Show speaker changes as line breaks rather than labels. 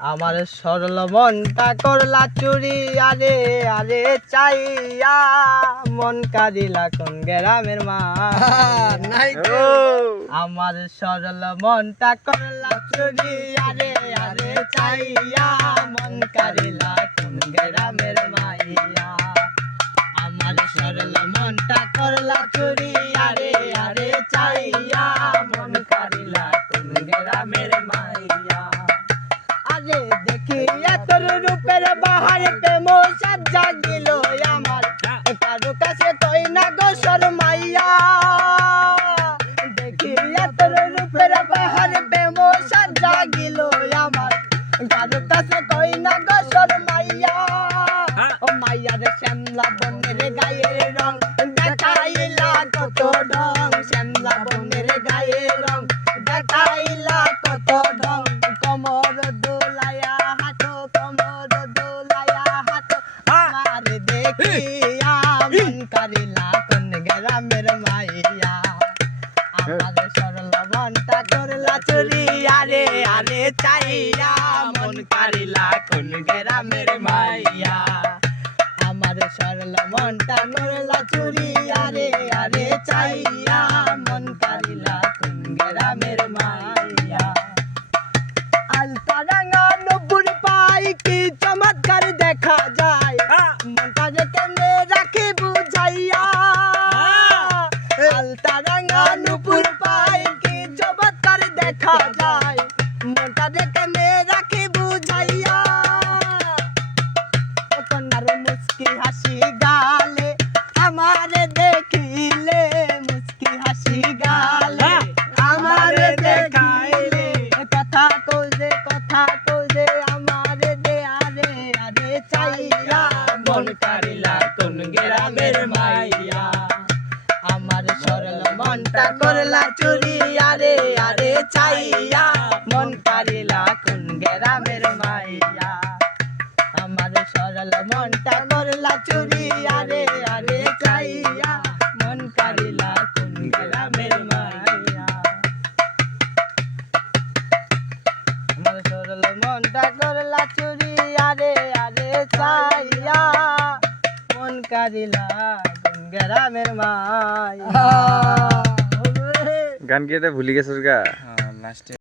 আমার সরল মনটা করলা চুরি আরে আরে চাইয়া। মন কারিলা কোন গ্রামের মা।
নাই
ও, আমার সরল মনটা করলা চুরি আরে আরে চাইয়া। মন কারিলা কোন গ্রামের মাইয়া। আমার সরল মনটা করলা চুরি আরে দেখি তোর রূপের বাহার প্রেম সাজা গেল আমার। কারও কাছে কই না গো শর্মাইয়া দেখি তোর রূপের বাহার প্রেম সাজা গেল আমার। কারও কাছে কই না গো শর্মাইয়া ও মাইয়ার শ্যামলা বনের গায়ের রং। দেখিয়া মন কারিলা কোন গ্রামের মাইয়া। আমার সরল মনটা করলা চুরি আরে আরে চাইয়া মন কারিলা কোন গ্রামের মাইয়া। আমার সরল মনটা করলা চুরি আরে আরে চাইয়া মন কারিলা দেখা যায় মনটা যে কেমনে রাখি বুঝাইয়া কন্যার মুস্কি হাসি গালে আমারে দেখিলে মুস্কি হাসি গালে আমারে দেখাইলে কথা কইলে কথা কইলে আমারে দে আরে আরে চাইয়া মন কারিলা কোন গ্রামের মাইয়া আমার সরল মনটা করলা চুরি চাইয়া মন কারিলা কোন গ্রামের মাইয়া। আমার সরল মনটা করলা চুরি আরে আরে চাইয়া মন কারিলা কোন গ্রামের মাইয়া। আমার সরল মনটা করলা চুরি আরে আরে চাইয়া মন কারিলা কোন গ্রামের মাইয়া।
গান কি ভুলি গেছিস গা?
লাস্টে